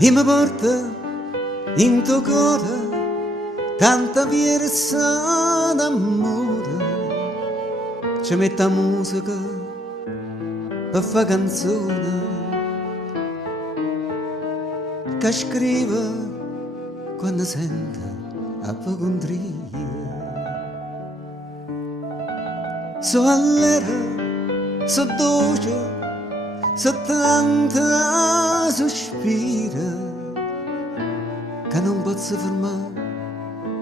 e mi porta in tuo cuore tanta fierezza d'amore. Ci mette musica per fa canzone che scrive quando sente apocondria. So allera, so dolce, so tanta sospira che non posso fermare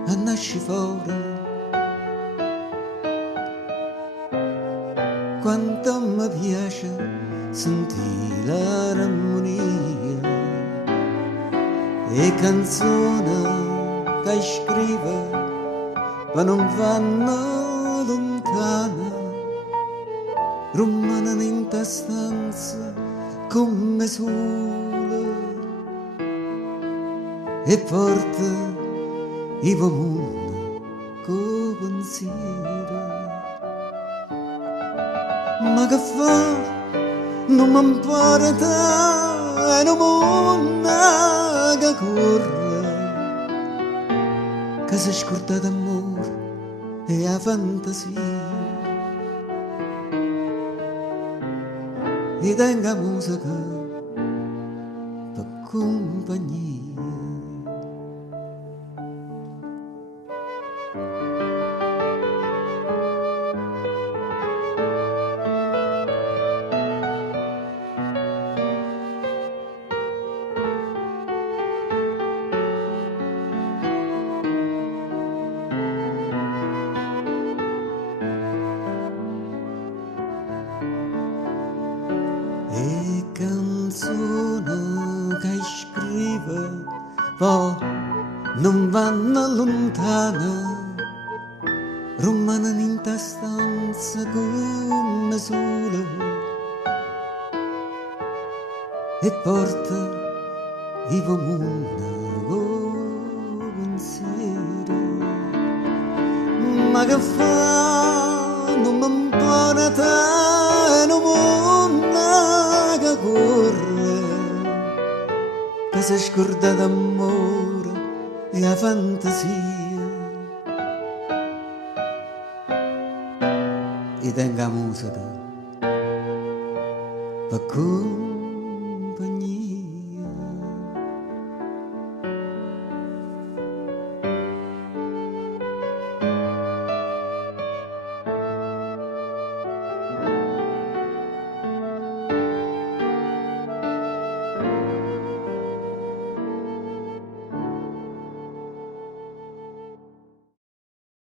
a nascere fuori. Quanto mi piace sentire l'armonia e canzoni che scrive ma non vanno lontane, rimangono in ta stanza come sole e porta i mondo con pensiero. Ma che fa? Non mi importa, è un mondo che corre, che si scorda d'amore e a fantasia. E tenga musica per compagnia. E canzoni che scrive poi non vanno lontane, rimangono in ta stanza come sole e porta i mondo con pensiero. Ma che fa? Non mi importa, è un mondo che corre, che si scorda d'amore e a fantasia. E tenga musica per compagnia.